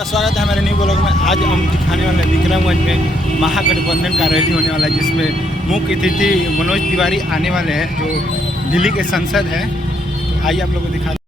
आपका स्वागत है हमारे न्यू ब्लॉग में। आज हम दिखाने वाले हैं विक्रमगंज में महागठबंधन का रैली होने वाला है, जिसमें मुख्य अतिथि मनोज तिवारी आने वाले हैं, जो दिल्ली के सांसद हैं। तो आइए आप लोगों को दिखा।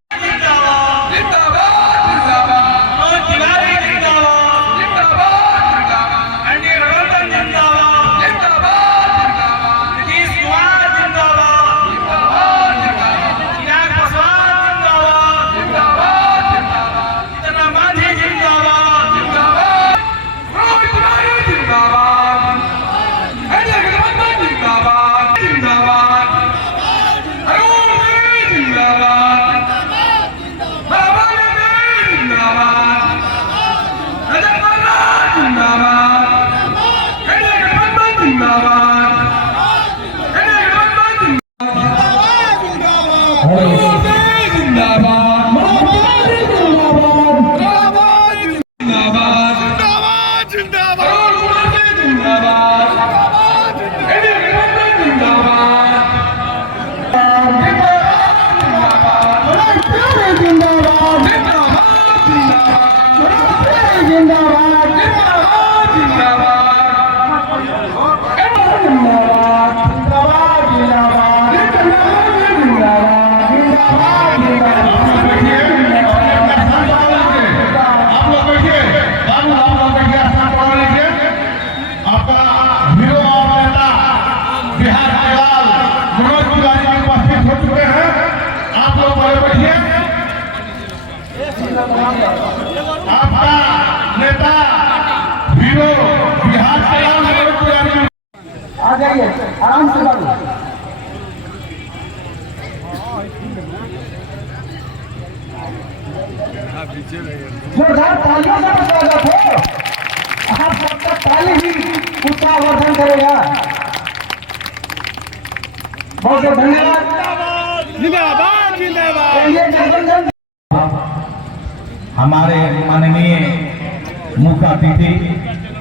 आपका नेता हीरो बिहार के आ जाइए, आराम से जोरदार तालियों से स्वागत हो। आप सबका ताली ही उत्साहवर्धन करेगा। बहुत बहुत धन्यवाद। जिंदाबाद जिंदाबाद। हमारे माननीय मुख्य अतिथि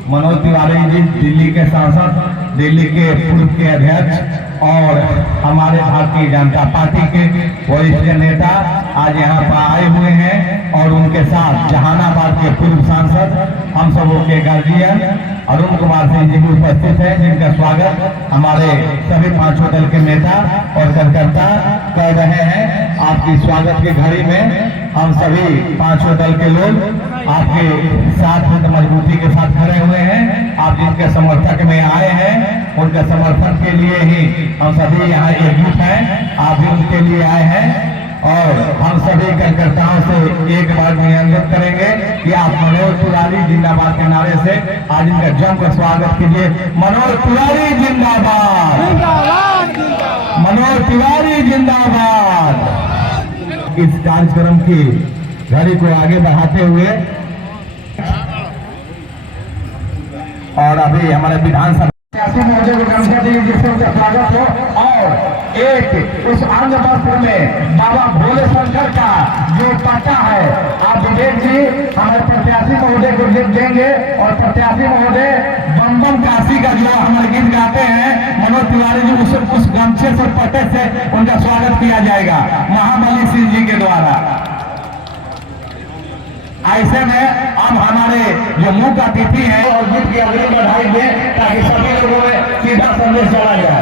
मनोज तिवारी जी, दिल्ली के सांसद, दिल्ली के पूर्व के अध्यक्ष और हमारे भारतीय जनता पार्टी के वरिष्ठ नेता आज यहाँ पर आए हुए हैं, और उनके साथ जहानाबाद के पूर्व सांसद, हम सबों के गार्जियन अरुण कुमार सिंह जी भी उपस्थित हैं, जिनका स्वागत हमारे सभी पांचों दल के नेता और कार्यकर्ता कर रहे हैं। आपकी स्वागत की घड़ी में हम सभी पांचों दल के लोग आपके साथ मजबूती के साथ खड़े हुए हैं। आप जिनके समर्थक में आए हैं, उनके समर्थन के लिए ही हम सभी यहाँ एकजुट हैं। आप भी उनके लिए आए हैं, और हम सभी कार्यकर्ताओं से एक बार निवेदन करेंगे कि आप मनोज तिवारी जिंदाबाद के नारे से आज इनका जमकर स्वागत कीजिए। मनोज तिवारी जिंदाबाद, मनोज तिवारी जिंदाबाद। इस कार्यक्रम की घड़ी को आगे बढ़ाते हुए और अभी हमारे विधानसभा स्वागत हो, और एक उस अंग वस्त्र में बाबा भोले शंकर का जो पट्टा है, आप विवेक जी हमारे प्रत्याशी महोदय को लिख देंगे, और प्रत्याशी महोदय बम बम काशी का जो हमारे गीत गाते हैं, मनोज तिवारी जी उस गमछे से पट्टे से उनका स्वागत किया जाएगा महाबली सिंह जी के द्वारा। ऐसे में अब हमारे जो मुख्य अतिथि हैं और गीत की अगली बधाई दें, ताकि सभी लोगों में सीधा संदेश चला जाए।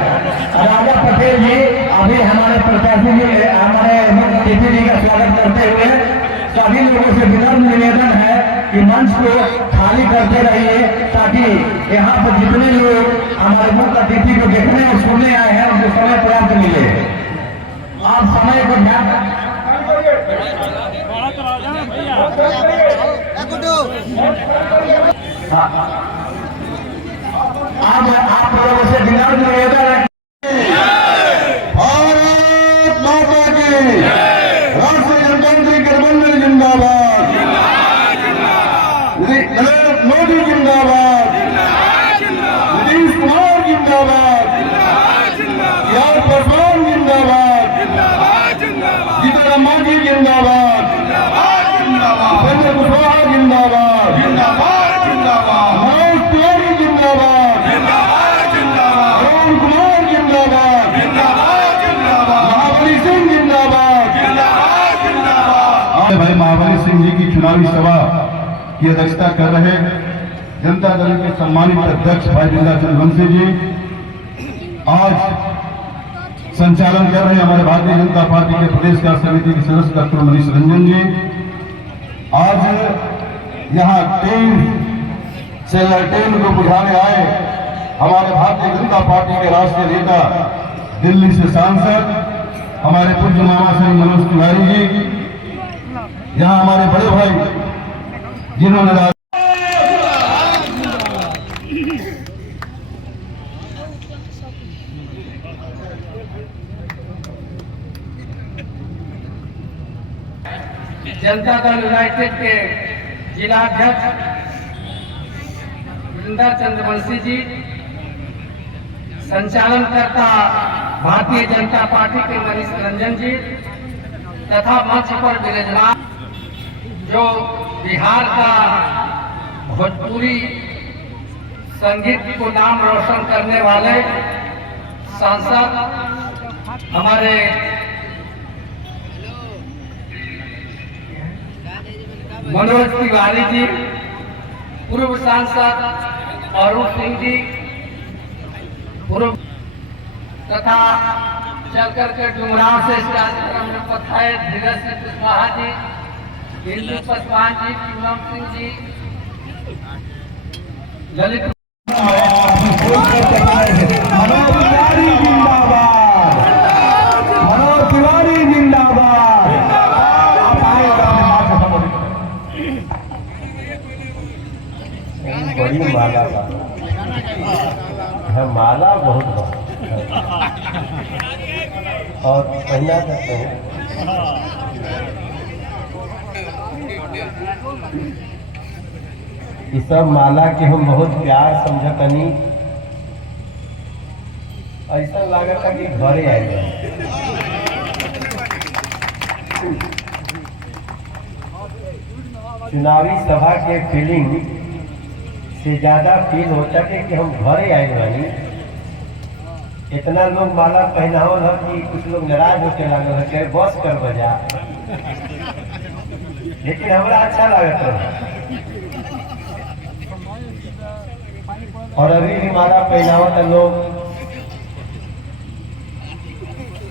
राजा पटेल जी अभी हमारे प्रत्याशी जी, हमारे मुख्य अतिथि जी का स्वागत करते हुए सभी लोगों से विनम्र निवेदन है कि मंच को खाली करते रहिए, ताकि यहाँ पर जितने लोग हमारे मुख्य अतिथि को देखने और सुनने आए हैं, उनको समय पर्याप्त मिले। आप समय को ध्यान अब आप लोगों से विनम्र निवेदन है, भारत माता की, राष्ट्रीय जनतांत्रिक गठबंधन जिंदाबाद, नरेंद्र मोदी जिंदाबाद, नीतीश कुमार जिंदाबाद, यार पासवान जिंदाबाद, जीतन मांझी जिंदाबाद, उपेंद्र कुशवाहा जिंदाबाद, मनोज तिवारी जिंदाबाद, अरुण कुमार जिंदाबाद, महाबली सिंह जिंदाबाद। भाई महाबली सिंह जी की चुनावी सभा की अध्यक्षता कर रहे जनता दल के सम्मानित अध्यक्ष भाई विंध्याचल वंशी जी, आज संचालन कर रहे हमारे भारतीय जनता पार्टी के प्रदेश कार्य समिति के सदस्य डॉक्टर मनीष रंजन जी, आज यहाँ से लैट्रिन को बुझाने आए हमारे भारतीय जनता पार्टी के राष्ट्रीय नेता, दिल्ली से सांसद हमारे पूज्य मामा श्री मनोज तिवारी जी, यहाँ हमारे बड़े भाई जिन्होंने जनता दल यूनाइटेड के जिलाध्यक्ष विंध्याचल वंशी जी, संचालनकर्ता भारतीय जनता पार्टी के मनीष रंजन जी तथा मंच पर विराजमान जो बिहार का भोजपुरी संगीत को नाम रोशन करने वाले सांसद हमारे मनोज तिवारी जी, पूर्व सांसद अरुण सिंह जी, पूर्व तथा चलकर के डुमराव से इस कार्यक्रम में पधारे धीरज सिंह कुशवाहा जी, हिंदू पासवान जी, पूनम सिंह जी, ललित बड़ी माला है, माला बहुत और पहना करते हैं। इस सब माला के हम बहुत प्यार समझतनी, ऐसा लागता कि घरे आए। चुनावी सभा के फीलिंग से ज्यादा फील होता है कि हम घरे आए बानी। इतना लोग माला पहनावल है कि कुछ लोग नाराज होके लागल है कि बस कर बजा, लेकिन हमरा अच्छा लागत है। और अभी भी माला पहनावत लोग,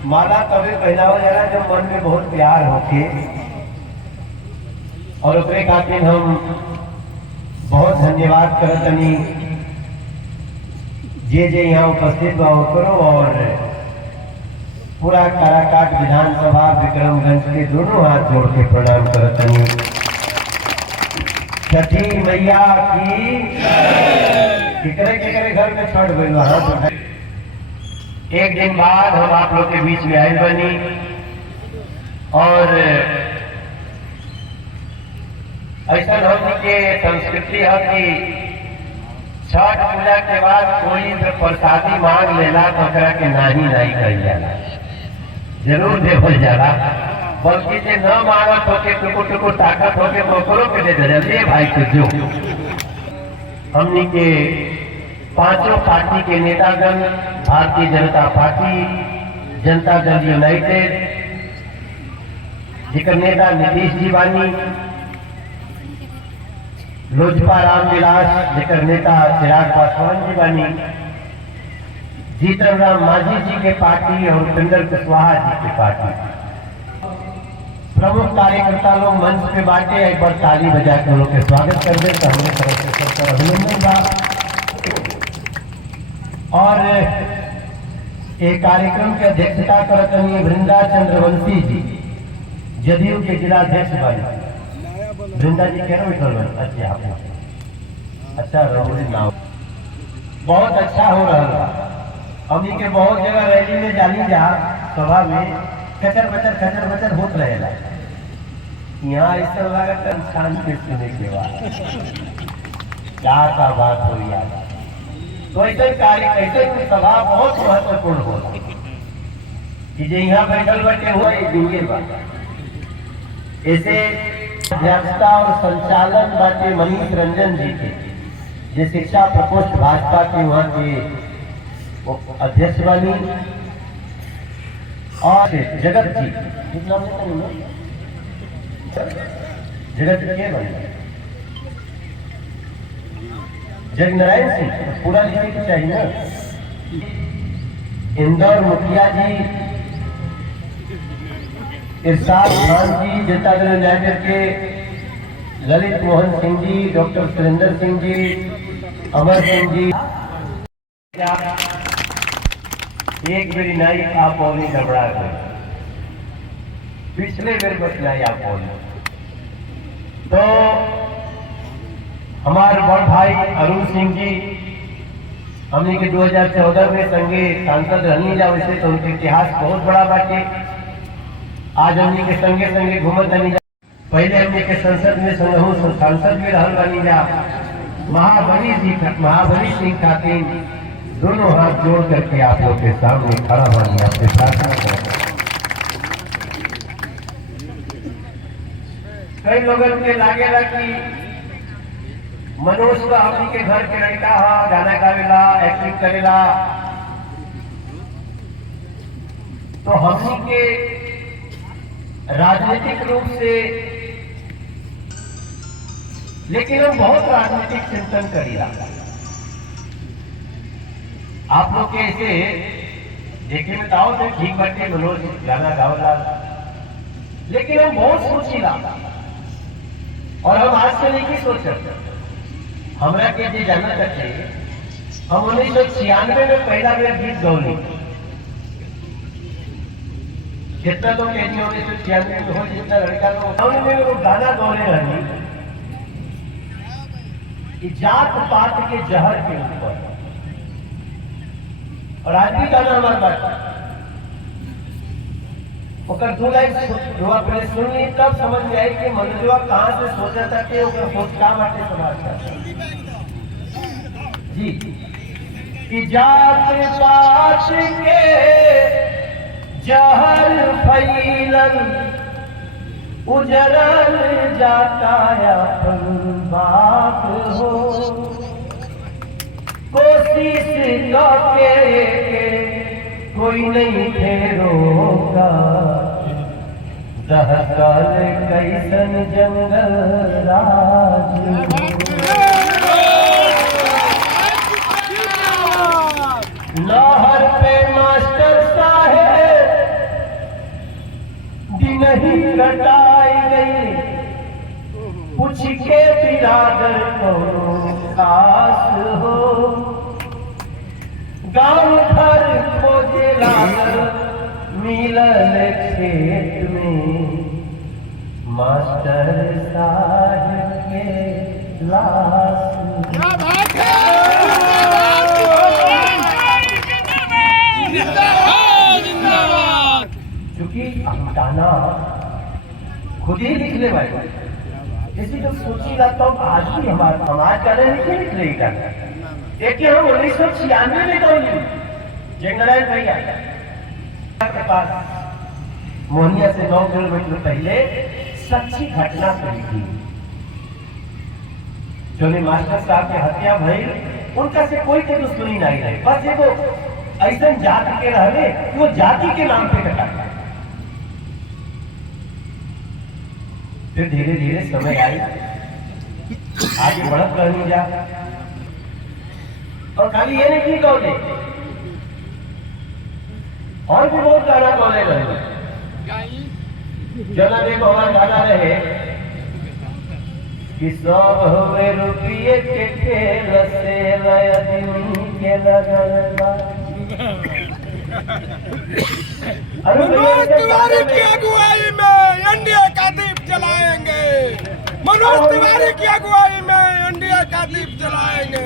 माला तभी पहनावल जाला जब मन में बहुत प्यार होके, और उसके खातिर हम बहुत धन्यवाद करतनी जे यहाँ उपस्थित बा करो, और पूरा काराकाट विधानसभा विक्रमगंज के दोनों हाथ जोड़ के प्रणाम करतनी। छठी मैया की किकरे घर में छठ गई वहां। एक दिन बाद हम आप लोग के बीच में आए बनी, और ऐसा हमनी के संस्कृति है कि छठ पूजा के बाद कोई भी प्रसादी मांग लेला तो ओकरा के नाही कही जाला, जरूर देवल जाला, बल्कि जे न मांगत होके टुकुर ताकत होके ओकरो के दे दे जल्दी भाई को जो। हमनी के पांचों पार्टी के नेतागण, भारतीय जनता पार्टी, जनता दल यूनाइटेड जिकर नेता नीतीश जी बानी, लोजपा रामविलास जिकर नेता चिराग पासवान जी बानी, जीतन राम मांझी जी के पार्टी और उपेंद्र कुशवाहा जी की पार्टी, प्रमुख कार्यकर्ता लोग मंच पे बांटे। एक बार ताली बजा के लोग के स्वागत कर दे तो हमारे तरफ से सबका अभिनंदन बा। और एक कार्यक्रम की अध्यक्षता करतनी वृंदाचल वंशी जी, जदयू के जिलाध्यक्ष बानी। वृंदा जी कह रहे अच्छा अच्छा रंगोली नाम बहुत अच्छा हो रहा है। हमनी के बहुत जगह रैली में जाली जा सभा में खचर बचर होत रहेला, यहाँ ऐसा लगा इंसान के सुने के बाद क्या बात हो यार। तो ऐसे कार्य ऐसे सभा बहुत महत्वपूर्ण होला कि जो यहाँ बैठल बैठे हुआ दिन बात। ऐसे अध्यक्षता और संचालन बाटे मनीष रंजन जी के, जो शिक्षा प्रकोष्ठ भाजपा के वहाँ के अध्यक्ष बनी, और जगत जी जगत जी के बनी जगनारायण सिंह पूरा लिखने की चाहिए ना। इंदौर मुखिया जी, इरशाद खान जी, जनता दल यूनाइटेड के ललित मोहन सिंह जी, डॉक्टर सुरेंद्र सिंह जी, अमर सिंह जी। एक बेरी नाई आप बोली गड़बड़ा गई, पिछले बेर बस नाई आप बोली। तो हमारे बड़ भाई अरुण सिंह जी हमने के 2014 में संगे सांसद रहनी जा, वैसे तो उनके इतिहास बहुत बड़ा बाटे। आज हमने के संगे संगे घूमत रहनी जा। पहले हमने के संसद में संगहू सांसद में रहल बनी जा। महाबली सिंह खातिर दोनों हाथ जोड़ करके आप लोग के सामने खड़ा बनी आपसे प्रार्थना करते। कई लोगों के लागेला कि मनोज तो हमनी के घर के लड़का हा, गाना गावेला, एक्टिंग करेला, तो हमनी के राजनीतिक रूप से, लेकिन हम बहुत राजनीतिक चिंतन करीला। आप लोग के ऐसे देखे में ताओ तो ठीक बाटे, मनोज गाना गावला, लेकिन हम बहुत सोचीला और हम आज से नहीं की सोचते। हमरा के जे जाना करते, हम 1996 में पहला मेरा गीत गौली। कितना लोग कहते हैं 1996 में हो, जितना लड़का लोग में वो गाना गौले रही कि जात पात के जहर के ऊपर, और आज भी गाना हमारे बात ओकर 2 लाइन पहले सुन ली, तब समझ में आई कि मनोजवा कहाँ से सोचा था कि ओकर सोच का बाटे समाज का जी। कि जात पात के जहर फैलन उजरल जाता अपन बात हो, कोशिश करके कोई नहीं ठहरोगा, दहकल कैसन जंगल राज। नहर पे मास्टर साहेब दिन ही कटाई गई, पूछ के बिरादर को खास हो, गांव घर खोजे लागल मिलल खेत में, मास्टर साहब के लाश। क्योंकि गाना खुद ही लिख ले भाई, जैसे जब सोची जाता हूँ आज भी हमारा समाज का नहीं लिख रही गाना। देखिए हम 1996 में गौली जंगलाइन भैया के पास मोहनिया से 9 किलोमीटर पहले सच्ची घटना करी थी। जो मास्टर साहब की हत्या भई, उनका से कोई के दुश्मनी नहीं रही, बस एगो ऐसा जाति के रहने वो जाति के नाम पे कटा। फिर धीरे धीरे समय आई, आगे बढ़त रहनी जा, और खाली ये नहीं की गौले, और भी बहुत गाना गौले रहे। जना देखो हमारा गाना रहे कि सब हुए रुपये के खेल से लय दिन के लगन। मनोज तिवारी की अगुवाई में इंडिया का दीप जलाएंगे, मनोज तिवारी की अगुवाई में इंडिया का दीप जलाएंगे।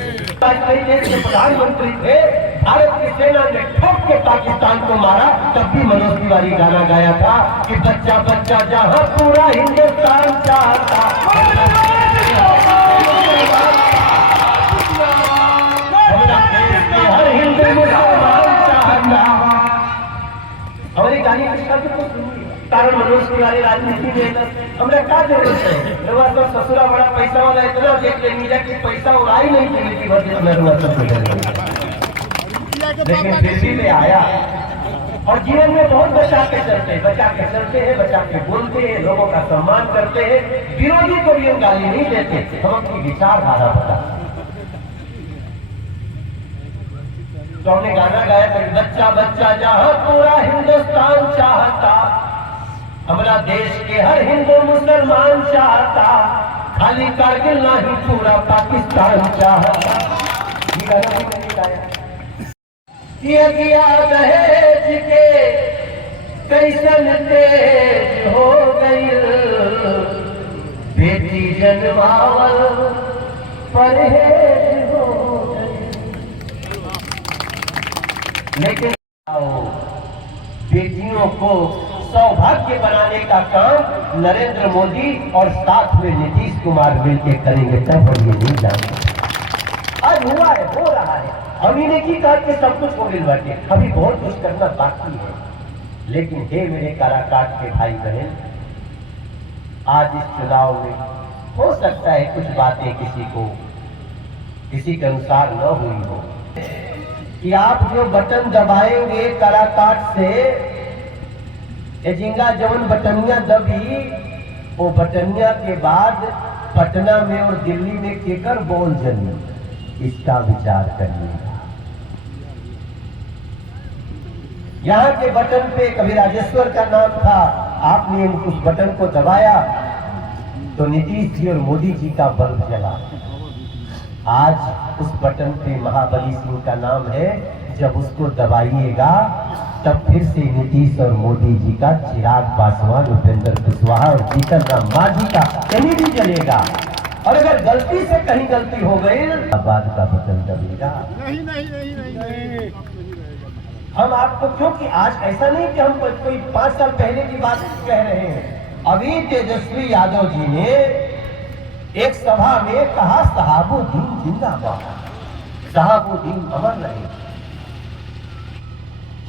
देश के प्रधानमंत्री थे, भारत की सेना ने ठोक के पाकिस्तान को मारा, तब भी मनोज तिवारी गाना गाया था कि बच्चा बच्चा जहां पूरा हिंदुस्तान चाहता, हर हिंदू मुसलमान चाहता। हमारी गाली की शब्द तो सुनिए, कारण मनोज तिवारी राजनीति में हमरा क्या जरूरत है? रवा तो ससुरा बड़ा पैसा वाला इतना देख लेंगे कि पैसा उड़ाई नहीं जिंदगी भर जितना रुआ सब, लेकिन फिर भी मैं आया और जीवन में बहुत बचा के चलते हैं, बचा के चलते हैं, बचा के बोलते हैं, लोगों का सम्मान करते हैं, विरोधी को भी हम गाली नहीं देते, हम अपनी विचारधारा बता। तो हमने गाना गाया था, बच्चा बच्चा जहां पूरा हिंदुस्तान चाहता, हमारा देश के हर हिंदू मुसलमान चाहता, खाली कारगिल नहीं पूरा पाकिस्तान चाहता। ये गाना भी मैंने गाया। ये किया दहेज के कैसन तेज हो गई, बेटी जन्मावल परहेज हो गई। लेकिन बेटियों को सौभाग्य बनाने का काम नरेंद्र मोदी और साथ में नीतीश कुमार मिलकर करेंगे, तब हम ये नहीं जानते। आज हुआ है, हो रहा है। हम ही ने की कहा कि सब कुछ हो गया बाटे, अभी बहुत कुछ करना बाकी है। लेकिन हे मेरे काराकाट के भाई बहन, आज इस चुनाव में हो सकता है कुछ बातें किसी के अनुसार न हुई हो, कि आप जो बटन दबाएंगे काराकाट से, एजिंगा जवन बटनिया दबी, वो बटनिया के बाद पटना में और दिल्ली में केकर बॉल जली, इसका विचार करिएगा। यहाँ के बटन पे कभी राजेश्वर का नाम था, आपने उस बटन को दबाया तो नीतीश जी और मोदी जी का बल्ब जला। आज उस बटन पे महाबली सिंह का नाम है, जब उसको दबाइएगा तब फिर से नीतीश और मोदी जी का, चिराग पासवान, उपेंद्र कुशवाहा और जीतन राम मांझी का कहीं भी जलेगा। और अगर गलती से कहीं गलती हो गई, बाद का बटन दबेगा। नहीं। हम आपको, क्योंकि आज ऐसा नहीं कि हम कोई 5 साल पहले की बात कह रहे हैं। अभी तेजस्वी यादव जी ने एक सभा में कहा, सहाबुद्दीन जिंदाबाद, सहाबुद्दीन अमर रहे।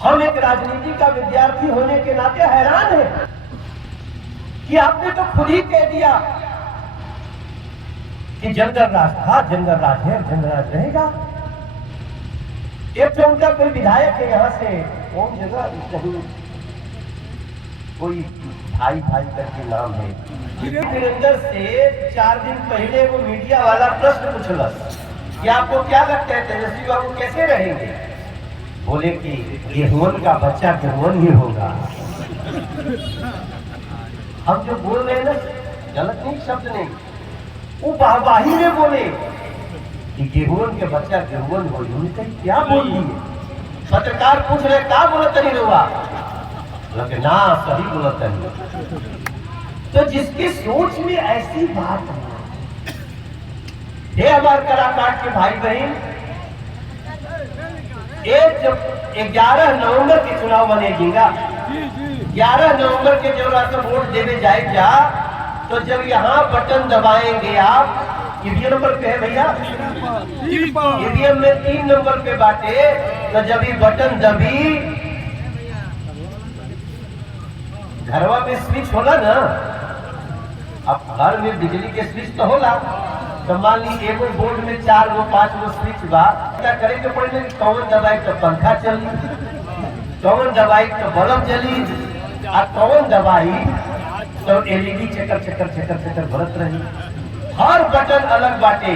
हम एक राजनीति का विद्यार्थी होने के नाते हैरान हैं कि आपने तो खुद ही कह दिया कि जंगल राज था, जंगल राज है, जंगल राज रहेगा। एक तो उनका कोई विधायक है यहाँ से, कौन जगह कहीं कोई भाई करके नाम है, वीरेंद्र से 4 दिन पहले वो मीडिया वाला प्रश्न पूछला कि आपको क्या लगता है तेजस्वी बाबू कैसे रहेंगे? बोले कि गेहूं का बच्चा गेहूं ही होगा। हम जो बोल रहे हैं ना, गलत नहीं, शब्द नहीं, वो वाहवाही में बोले कि गेहूं के बच्चा गेहूं हो, उनसे क्या बोल दिए? पत्रकार पूछ रहे क्या बोलत नहीं हुआ, लगे ना सही बोलत नहीं। तो जिसकी सोच में ऐसी बात है, हमारे कलाकार के भाई बहन, एक जब 11 नवंबर के चुनाव बनेगा, 11 नवंबर के जब रात वोट देने जाएगा, तो जब यहाँ बटन दबाएंगे आप, ईवीएम नंबर पे है भैया, ईवीएम में 3 नंबर पे बाटे, तो जब ये बटन दबी, घरवा में स्विच होला ना, अब घर में बिजली के स्विच तो होला, तो मान ली एगो बोर्ड में 4 गो 5 गो स्विच बा, क्या करे के पड़े? कौन दबाई तो पंखा चली, कौन दबाई तो बल्ब जली, और कौन दबाई तो एलईडी चकर भरत रही। हर बटन अलग बाटे।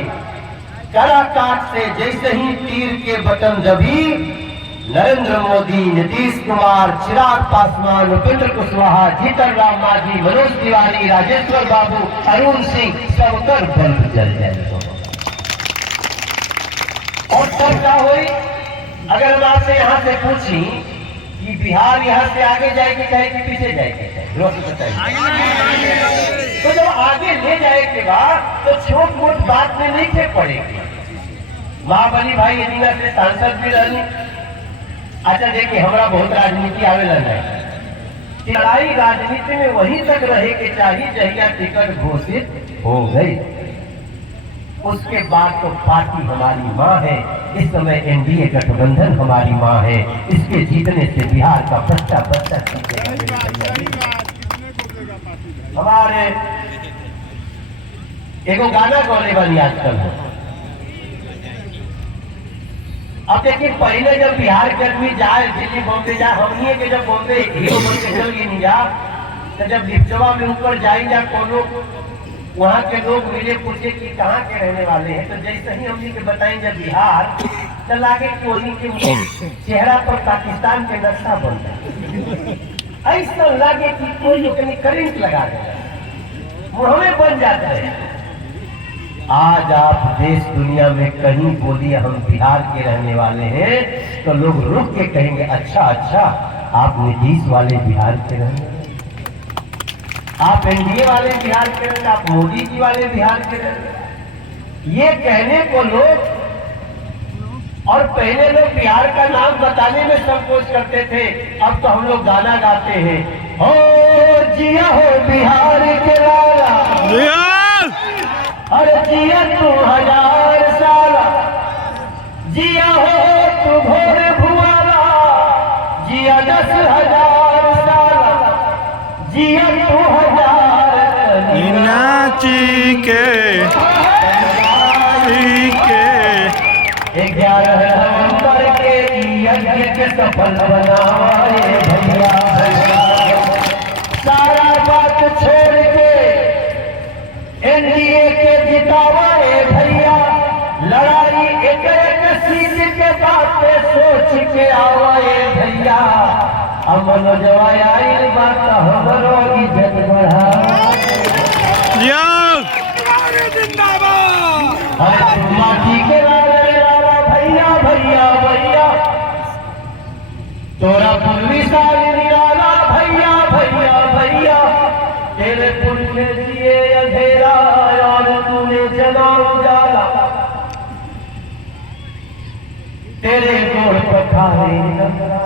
काराकाट से जैसे ही तीर के बटन दबी, नरेंद्र मोदी, नीतीश कुमार, चिराग पासवान, उपेंद्र कुशवाहा, जीतन राम मांझी, मनोज तिवारी, राजेश्वर बाबू, अरुण सिंह, सबकर बल्ब जल जाएगा। और तब क्या हुई? अगर हम आपसे यहाँ से पूछी कि बिहार यहाँ से आगे जाएगी चाहे कि पीछे जाएगी, तो जब आगे ले जाए के बाद तो छोट मोट बात में नहीं थे पड़ेगी। महाबली भाई एरिया से सांसद भी रहनी। अच्छा देखिए, हमारा बहुत राजनीति आवेला है, लड़ाई राजनीति में वहीं तक रहे के चाहिए जहिया टिकट घोषित हो गई, उसके बाद तो पार्टी हमारी माँ है। इस समय एनडीए गठबंधन हमारी माँ है। इसके जीतने से बिहार का बच्चा हमारे एगो गाना गौले वाली आजकल है। अब देखिए, पहले जब बिहार के आदमी जाए दिल्ली बॉम्बे जाए, हम ही के जब बॉम्बे हीरो बन के चल नहीं जा, तो जब लिप्टवा में ऊपर जाएंगे कोनो वहाँ के लोग मिले पूछे कि कहाँ के रहने वाले हैं, तो जैसे ही हमने के बताएंगे बिहार, तो लागे कोहली के चेहरा पर पाकिस्तान के नक्शा बन जाए, ऐसा लागे कि कोई कहीं करंट लगा दे, मुंह बन जाता है। आज आप देश दुनिया में कहीं बोलिए हम बिहार के रहने वाले हैं तो लोग रुक के कहेंगे अच्छा अच्छा आप नीतीश वाले बिहार के रहने वाले, आप एनडीए वाले बिहार के रहने, आप मोदी जी वाले बिहार के रहने। ये कहने को लोग, और पहले लोग बिहार का नाम बताने में संकोच करते थे, अब तो हम लोग गाना गाते हैं, हो जिया हो बिहार के लाला, अरे जिया तू 1000 साला, जिया हो तू भोर भुआला, जिया 10,000 साला, जिया तू 1000 नाची के 11 नवंबर के यज्ञ के सफल बनाए भैया भैया, सारा बात छोड़ के एनडीए के जितावाए भैया, लड़ाई एक एक सीट के बातें सोच के आवाए भैया, अमन जवाई बात हमरो इज्जत बढ़ा, माटी के लाला भैया भैया भैया, तोरा पूर्वी साल निराला भैया भैया भैया, तेरे पुरखे जिए अंधेरा और तूने जला उजाला, तेरे गोड़ पखारे नंगा,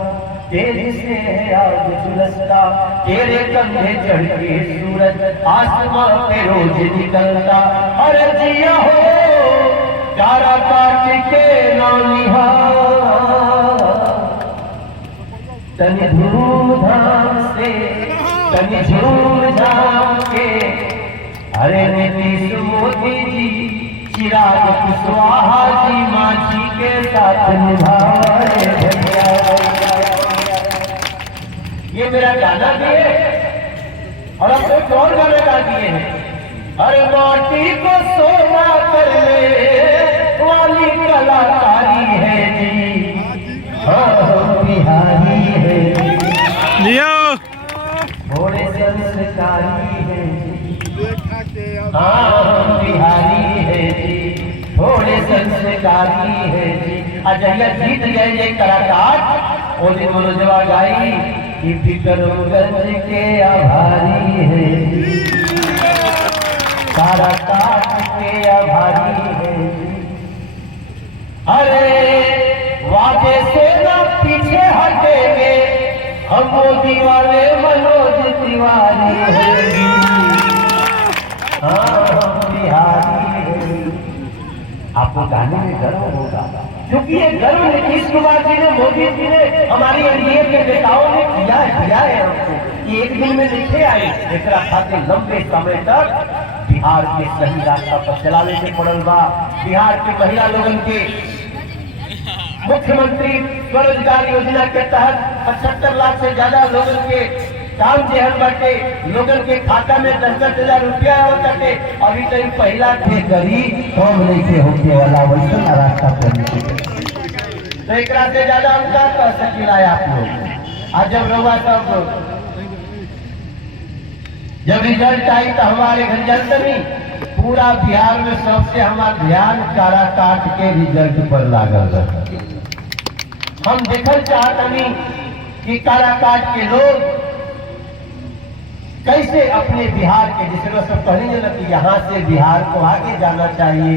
तेरे से है आग झुलसता, तेरे कंधे चढ़ के सूरज आसमान पे रोज निकलता, अरे जिया हो कारा काट के नौनिहाल, तनि धूमधाम से तनि झूमझाम के, अरे नीतीश मोदी जी चिराग कुशवाहा जी मांझी के साथ निभाए भैया। ये मेरा गाना भी है और अब कुछ और गाना गा दिए हैं, अरे माटी को सोना करने वाली कलाकारी है जी, हाँ बिहारी है जी, थोड़े संस्कारी है जी, हाँ बिहारी है जी, थोड़े संस्कारी है जी। अजय जीत गए ये कलाकार, वो दिन मनोजवा गाई कि विक्रमगंज के आभारी है जी, सारा काट के आभारी है जी, अरे वादे से ना पीछे हटेंगे हम मोदी वाले मनोज तिवारी है जी, हाँ हम बिहारी है। आपको गाने में गर्व होगा क्योंकि ये गर्व नीतीश कुमार जी ने, मोदी जी ने, हमारी एनडीए के नेताओं ने किया है हमको कि एक दिन में लिखे आए, एक खातिर लंबे समय तक बिहार के सही रास्ता पर चलाने से पड़ल बा। बिहार के महिला लोगन के मुख्यमंत्री स्वरोजगार योजना के तहत 75 लाख से ज्यादा लोगन के काम जेहन बाटे, लोगन के खाता में 10-10 हजार रुपया आवत बाटे, अभी तक पहला थे गरीब कौन नहीं थे होके वाला वैसा रास्ता पर तो एक से ज्यादा हम क्या कह सकीला आप लोग। आज जब रहुआ सब जब रिजल्ट आई तो हमारे रिजल्ट में पूरा बिहार में सबसे हमारा ध्यान काराकाट के रिजल्ट पर लागल रहा। हम देखल चाहतनी कि काराकाट के लोग कैसे अपने बिहार के, जिसे सब कहेंगे ना कि यहाँ से बिहार को आगे जाना चाहिए,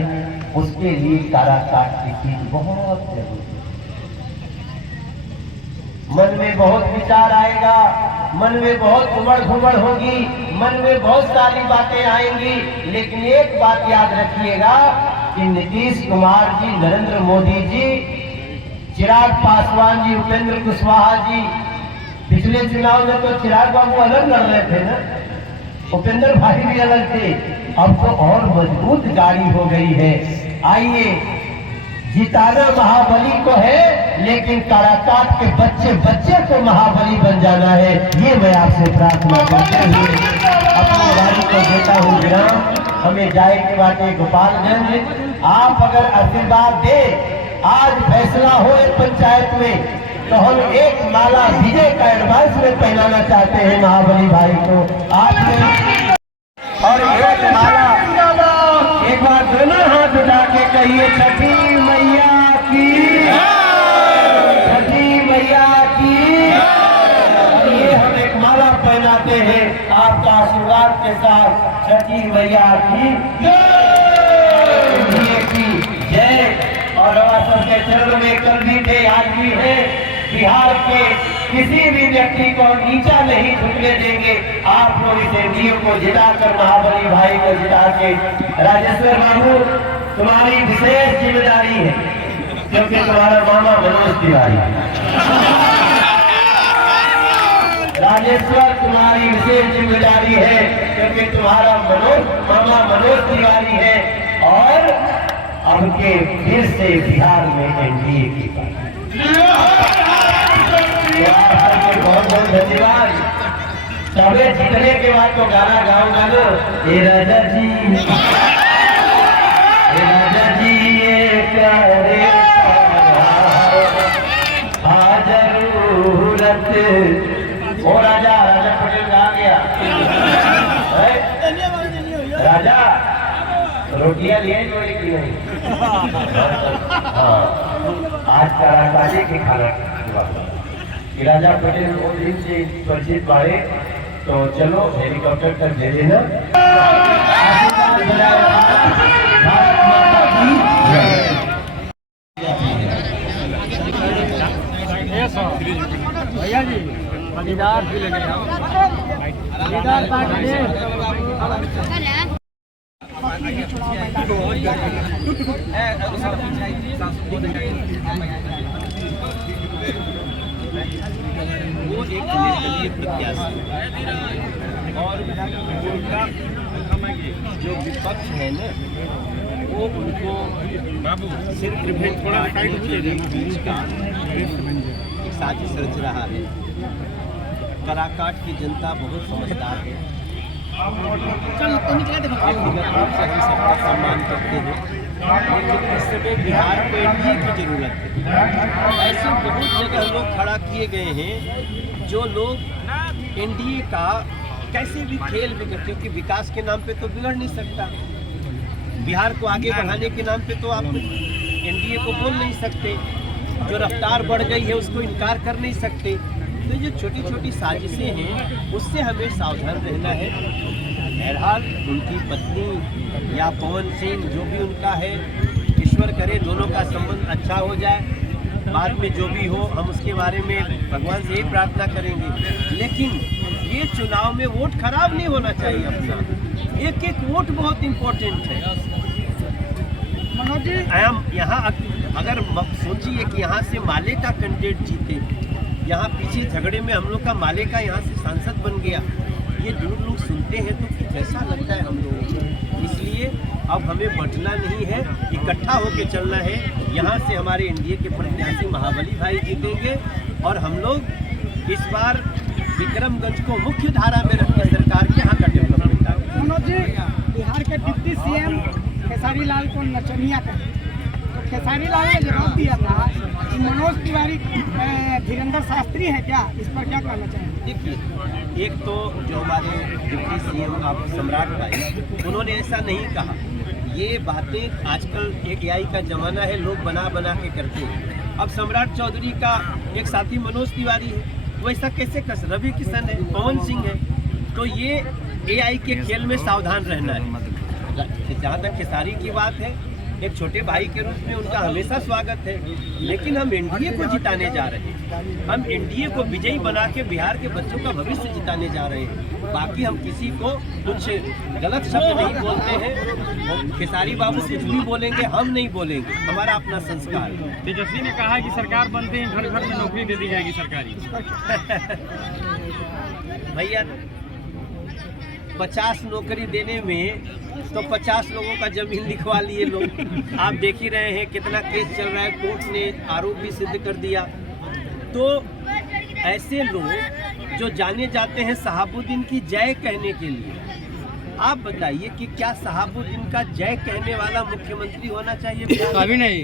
उसके लिए काराकाट की चीज बहुत जरूरी है। मन में बहुत विचार आएगा, मन में बहुत उमड़ घुमड़ होगी, मन में बहुत सारी बातें आएंगी, लेकिन एक बात याद रखिएगा कि नीतीश कुमार जी, नरेंद्र मोदी जी, चिराग पासवान जी, उपेंद्र कुशवाहा जी, पिछले चुनाव में तो चिराग बाबू अलग लड़ रहे थे ना, उपेंद्र भाई भी अलग थे, अब तो और मजबूत गाड़ी हो गई है। आइए, जिताना महाबली को है, लेकिन काराकाट के बच्चे बच्चे को महाबली बन जाना है। ये मैं आपसे प्रार्थना करते हुए अपनी गाड़ी को देता हूँ विराम। हमें जाए के बाद गोपालगंज, आप अगर आशीर्वाद दे, आज फैसला हो एक पंचायत में, तो हम एक माला विजय का एडवांस में पहनाना चाहते हैं महाबली भाई को। आपने और एक माला, एक बार दोनों हाथ उठा के कहिए छठी मैया की, छठी मैया की। ये हम एक माला पहनाते हैं आपका आशीर्वाद के साथ, छठी मैया की जय। और सबके चरण में कल भी थे, आज भी है। बिहार के किसी भी व्यक्ति को नीचा नहीं झुकने देंगे। आप लोग इस एनडीए को जिताकर, महाबली भाई को जिता के, राजेश्वर बाबू तुम्हारी विशेष जिम्मेदारी है, क्योंकि तुम्हारा मामा मनोज तिवारी, राजेश्वर तुम्हारी विशेष जिम्मेदारी है, क्योंकि तुम्हारा मामा मनोज तिवारी है। और अब के फिर से बिहार में एनडीए की बहुत बहुत धन्यवाद। सबे जीतने के बाद तो गाना गाऊंगा ना, ये राजा जी, ये राजा जी ये करे जरूरत। ओ राजा, राजा पटेल कहा गया? राजा रोटियां लिए जोड़ी की नहीं। हाँ, आज का राजा के खाना राजा पटेल को दिन से परिचित बारे, तो चलो हेलीकॉप्टर तक दे देना। भैया जी मजेदार भी लगे वो एक निर्दलीय प्रत्याशी और उनका जो विपक्ष है ना, वो उनको सिर्फ बीच का एक साजिश रच रहा है। कराकाट की जनता बहुत समझदार है, व्यक्तिगत रूप से हम सबका सम्मान करते हैं, लेकिन इस समय बिहार को एनडीए की जरूरत है। ऐसे बहुत जगह लोग खड़ा किए गए हैं जो लोग एनडीए का कैसे भी खेल भी करते, क्योंकि विकास के नाम पे तो बिगड़ नहीं सकता, बिहार को आगे बढ़ाने के नाम पे तो आप एनडीए को बोल नहीं सकते, जो रफ्तार बढ़ गई है उसको इनकार कर नहीं सकते। तो जो छोटी छोटी साजिशें हैं उससे हमें सावधान रहना है। बहरहाल उनकी पत्नी या पवन सिंह जो भी उनका है, ईश्वर करे दोनों का संबंध अच्छा हो जाए, बाद में जो भी हो हम उसके बारे में भगवान से ही प्रार्थना करेंगे। लेकिन ये चुनाव में वोट खराब नहीं होना चाहिए अपना, एक एक वोट बहुत इम्पोर्टेंट है। यहाँ अगर सोचिए कि यहाँ से माले का कैंडिडेट जीते, यहाँ पीछे झगड़े में हम लोग का माले का यहाँ से सांसद बन गया, ये जो लोग सुनते हैं तो कैसा लगता है हम लोगों को। इसलिए अब हमें बटना नहीं है, इकट्ठा होकर चलना है। यहाँ से हमारे एनडीए के प्रत्याशी महाबली भाई जीतेंगे और हम लोग इस बार विक्रमगंज को मुख्य धारा में रखकर सरकार के यहाँ का डेवलपमेंट करेंगे। मनोज जी, बिहार के डिप्टी सीएम खेसारी लाल को नचनिया कहे, तो खेसारी लाल ने जवाब दिया था कि मनोज तिवारी धीरेन्द्र शास्त्री है क्या, इस पर क्या कहना चाहिए? देखिए, एक तो जो हमारे डिप्टी सीएम आप सम्राट भाई, उन्होंने ऐसा नहीं कहा। ये बातें आजकल एक एआई का जमाना है, लोग बना बना के करते हैं। अब सम्राट चौधरी का एक साथी मनोज तिवारी है, वो ऐसा कैसे कर, रवि किशन है, पवन सिंह है, तो ये एआई के खेल में सावधान रहना है। जहाँ तक खेसारी की बात है, एक छोटे भाई के रूप में उनका हमेशा स्वागत है, लेकिन हम एनडीए को जिताने जा रहे हैं। हम एनडीए को विजयी बना के बिहार के बच्चों का भविष्य जिताने जा रहे हैं। बाकी हम किसी को कुछ गलत शब्द नहीं बोलते हैं। खेसारी बाबू कुछ भी बोलेंगे, हम नहीं बोलेंगे, हमारा अपना संस्कार है। तेजस्वी ने कहा कि सरकार बनते ही घर घर में नौकरी दे दी जाएगी सरकारी। भैया 50 नौकरी देने में तो 50 लोगों का जमीन लिखवा लिए लोग। आप देख ही रहे हैं कितना केस चल रहा है, कोर्ट ने आरोप भी सिद्ध कर दिया। तो ऐसे लोग जो जाने जाते हैं शहाबुद्दीन की जय कहने के लिए, आप बताइए कि क्या शहाबुद्दीन का जय कहने वाला मुख्यमंत्री होना चाहिए? अभी नहीं।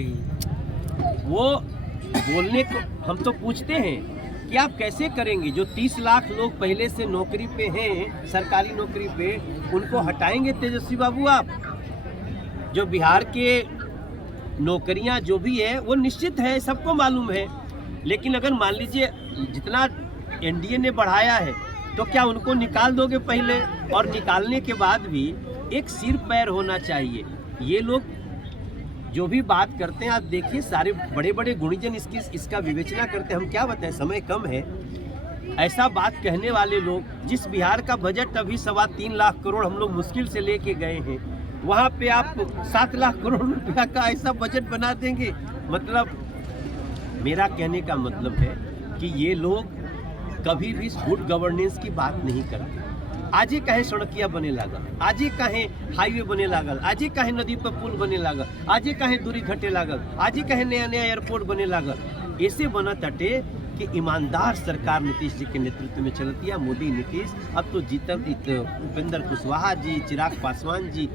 वो बोलने को हम तो पूछते हैं कि आप कैसे करेंगे। जो 30 लाख लोग पहले से नौकरी पे हैं, सरकारी नौकरी पे, उनको हटाएंगे तेजस्वी बाबू आप? जो बिहार के नौकरियां जो भी है वो निश्चित है, सबको मालूम है। लेकिन अगर मान लीजिए जितना एनडीए ने बढ़ाया है तो क्या उनको निकाल दोगे पहले? और निकालने के बाद भी एक सिर पैर होना चाहिए। ये लोग जो भी बात करते हैं, आप देखिए सारे बड़े बड़े गुणीजन इसका विवेचना करते हैं। हम क्या बताएं, समय कम है। ऐसा बात कहने वाले लोग, जिस बिहार का बजट अभी 3.25 लाख करोड़ हम लोग मुश्किल से लेके गए हैं, वहाँ पे आप 7 लाख करोड़ रुपया का ऐसा बजट बना देंगे। मतलब मेरा कहने का मतलब है कि ये लोग कभी भी गुड गवर्नेंस की बात नहीं करते। आज ही कहे सड़किया बने लागल, आज ही कहे हाईवे बने लागल, आज ही कहे नदी पर पुल बने लागल, आज ही कहे दूरी घटे लागल, आज ही कहे नया नया एयरपोर्ट बने लागल। ऐसे बना तटे कि ईमानदार सरकार नीतीश जी के नेतृत्व में चलती है। मोदी नीतीश अब तो उपेंद्र कुशवाहा जी, चिराग पासवान जी,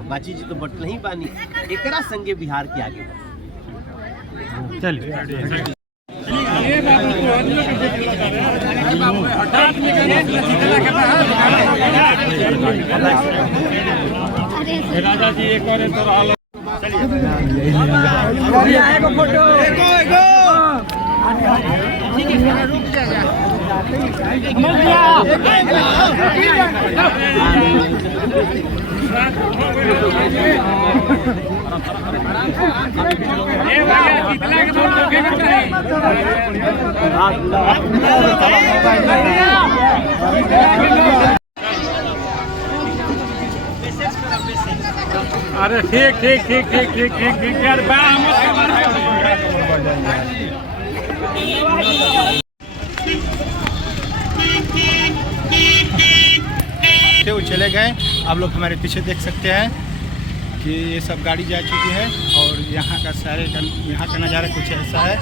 बाची जी तो बटल ही बानी, एकरा संगे बिहार के आगे चलिए। राजा जी एक और फोटो अरे ठीक यार वो चले गए। आप लोग हमारे पीछे देख सकते हैं कि ये सब गाड़ी जा चुकी है और यहाँ का नज़ारा कुछ ऐसा है।